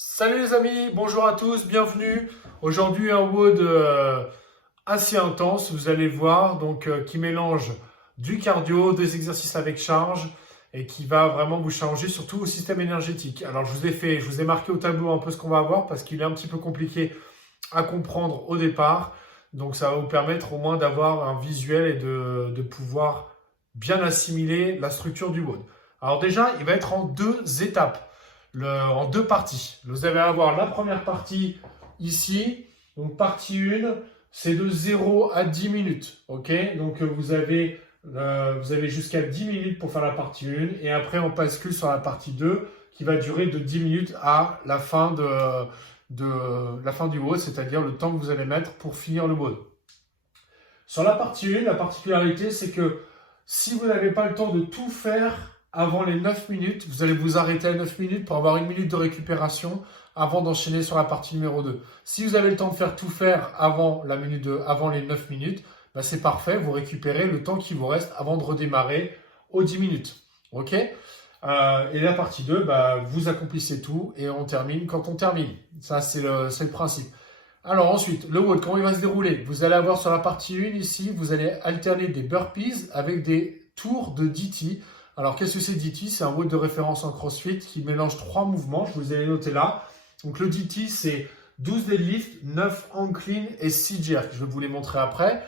Salut les amis, bonjour à tous, bienvenue. Aujourd'hui un WOD assez intense, vous allez voir, qui mélange du cardio, des exercices avec charge et qui va vraiment vous changer surtout au système énergétique. Alors je vous ai marqué au tableau un peu ce qu'on va avoir parce qu'il est un petit peu compliqué à comprendre au départ. Donc ça va vous permettre au moins d'avoir un visuel et de pouvoir bien assimiler la structure du WOD. Alors déjà, il va être en deux étapes en deux parties. Vous allez avoir la première partie ici. Donc partie 1, c'est de 0 à 10 minutes. Ok, donc vous avez jusqu'à 10 minutes pour faire la partie 1. Et après, on bascule sur la partie 2 qui va durer de 10 minutes à la fin la fin du WOD, c'est-à-dire le temps que vous allez mettre pour finir le WOD. Sur la partie 1, la particularité, c'est que si vous n'avez pas le temps de tout faire avant les 9 minutes, vous allez vous arrêter à 9 minutes pour avoir 1 minute de récupération avant d'enchaîner sur la partie numéro 2. Si vous avez le temps de faire tout faire avant les 9 minutes, bah c'est parfait, vous récupérez le temps qui vous reste avant de redémarrer aux 10 minutes. Ok, et la partie 2, bah, vous accomplissez tout et on termine quand on termine. Ça, c'est le principe. Alors ensuite, le WOD, comment il va se dérouler? Vous allez avoir sur la partie 1 ici, vous allez alterner des burpees avec des tours de DT. Alors qu'est-ce que c'est DT? C'est un WOD de référence en CrossFit qui mélange 3 mouvements, je vous ai noté là. Donc le DT, c'est 12 deadlifts, 9 clean et 6 jerks. Je vais vous les montrer après.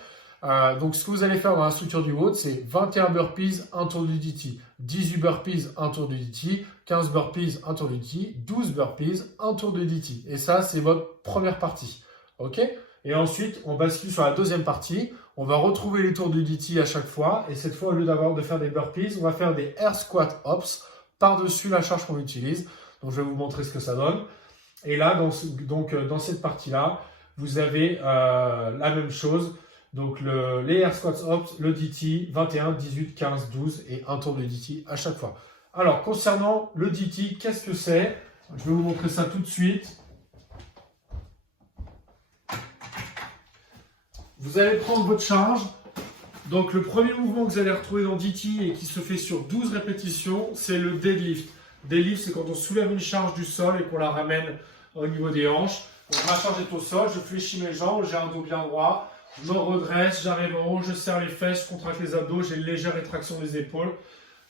Donc ce que vous allez faire dans la structure du WOD, c'est 21 burpees, un tour de DT, 18 burpees, un tour de DT, 15 burpees, un tour de DT, 12 burpees, un tour de DT. Et ça, c'est votre première partie. Ok? Et ensuite, on bascule sur la deuxième partie. On va retrouver les tours de DT à chaque fois. Et cette fois, au lieu de faire des burpees, on va faire des air squat hops par-dessus la charge qu'on utilise. Donc, je vais vous montrer ce que ça donne. Et là, dans cette partie-là, vous avez la même chose. Donc, les air squat hops, le DT, 21, 18, 15, 12 et un tour de DT à chaque fois. Alors, concernant le DT, qu'est-ce que c'est? Je vais vous montrer ça tout de suite. Vous allez prendre votre charge. Donc le premier mouvement que vous allez retrouver dans DT et qui se fait sur 12 répétitions, c'est le deadlift. Deadlift, c'est quand on soulève une charge du sol et qu'on la ramène au niveau des hanches. Donc ma charge est au sol, je fléchis mes jambes, j'ai un dos bien droit, je me redresse, j'arrive en haut, je serre les fesses, je contracte les abdos, j'ai une légère rétraction des épaules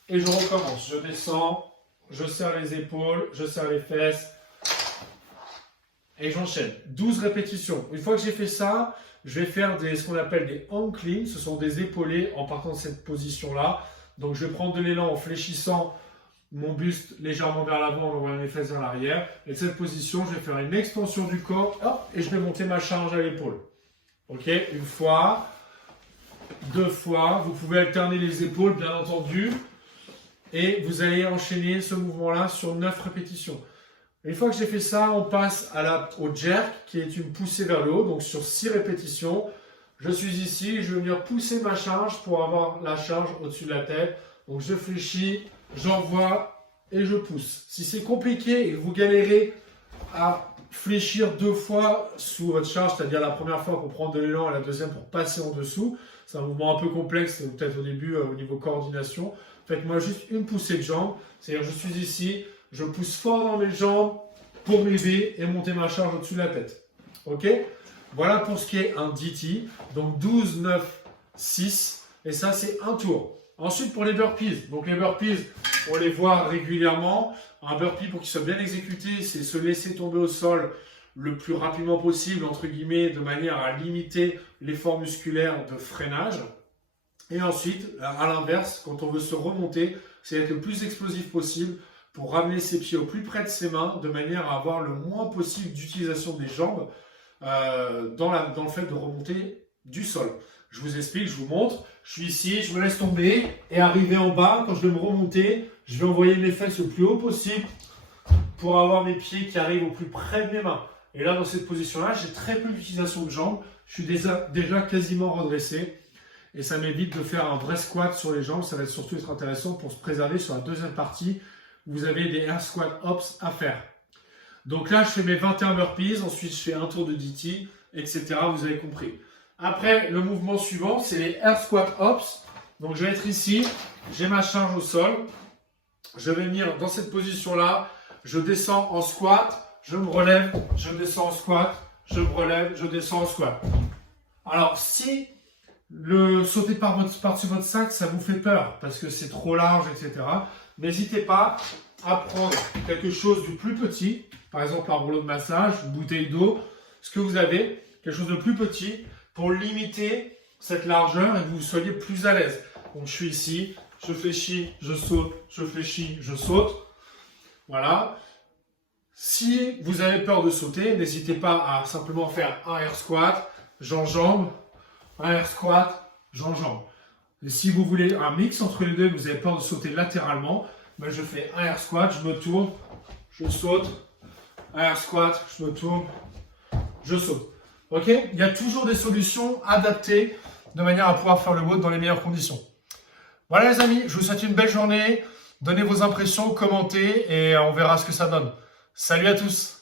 et je recommence. Je descends, je serre les épaules, je serre les fesses et j'enchaîne. 12 répétitions. Une fois que j'ai fait ça, je vais faire ce qu'on appelle des hang clean. Ce sont des épaulés en partant de cette position-là. Donc, je vais prendre de l'élan en fléchissant mon buste légèrement vers l'avant, en envoyant les fesses vers l'arrière. Et de cette position, je vais faire une extension du corps hop, et je vais monter ma charge à l'épaule. Ok, une fois, deux fois. Vous pouvez alterner les épaules, bien entendu. Et vous allez enchaîner ce mouvement-là sur 9 répétitions. Une fois que j'ai fait ça, on passe au jerk, qui est une poussée vers le haut. Donc sur 6 répétitions, je suis ici, je vais venir pousser ma charge pour avoir la charge au-dessus de la tête. Donc je fléchis, j'envoie et je pousse. Si c'est compliqué et que vous galérez à fléchir 2 fois sous votre charge, c'est-à-dire la première fois pour prendre de l'élan et la deuxième pour passer en dessous, c'est un mouvement un peu complexe, peut-être au début au niveau coordination. Faites-moi juste une poussée de jambe, c'est-à-dire je suis ici, je pousse fort dans mes jambes pour m'élever et monter ma charge au-dessus de la tête. Ok? Voilà pour ce qui est un DT. Donc 12, 9, 6. Et ça, c'est un tour. Ensuite, pour les burpees. Donc les burpees, on les voit régulièrement. Un burpee, pour qu'il soit bien exécuté, c'est se laisser tomber au sol le plus rapidement possible, entre guillemets, de manière à limiter l'effort musculaire de freinage. Et ensuite, à l'inverse, quand on veut se remonter, c'est être le plus explosif possible pour ramener ses pieds au plus près de ses mains, de manière à avoir le moins possible d'utilisation des jambes dans le fait de remonter du sol. Je vous explique, je vous montre. Je suis ici, je me laisse tomber et arriver en bas, quand je vais me remonter, je vais envoyer mes fesses le plus haut possible pour avoir mes pieds qui arrivent au plus près de mes mains. Et là, dans cette position-là, j'ai très peu d'utilisation de jambes. Je suis déjà quasiment redressé. Et ça m'évite de faire un vrai squat sur les jambes. Ça va surtout être intéressant pour se préserver sur la deuxième partie. Vous avez des air squat hops à faire. Donc là, je fais mes 21 burpees. Ensuite, je fais un tour de DT, etc. Vous avez compris. Après, le mouvement suivant, c'est les air squat hops. Donc, je vais être ici. J'ai ma charge au sol. Je vais venir dans cette position-là. Je descends en squat. je me relève, je descends en squat, je me relève, je descends en squat. Alors, si le sauter par-dessus votre sac, ça vous fait peur parce que c'est trop large, etc., n'hésitez pas à prendre quelque chose de plus petit, par exemple un rouleau de massage, une bouteille d'eau, ce que vous avez, quelque chose de plus petit pour limiter cette largeur et que vous soyez plus à l'aise. Donc, je suis ici, je fléchis, je saute, je fléchis, je saute. Voilà. Si vous avez peur de sauter, n'hésitez pas à simplement faire un air squat, j'enjambe, un air squat, j'enjambe. Et si vous voulez un mix entre les deux, vous avez peur de sauter latéralement, ben je fais un air squat, je me tourne, je saute, un air squat, je me tourne, je saute. Ok? Il y a toujours des solutions adaptées de manière à pouvoir faire le WOD dans les meilleures conditions. Voilà les amis, je vous souhaite une belle journée. Donnez vos impressions, commentez et on verra ce que ça donne. Salut à tous!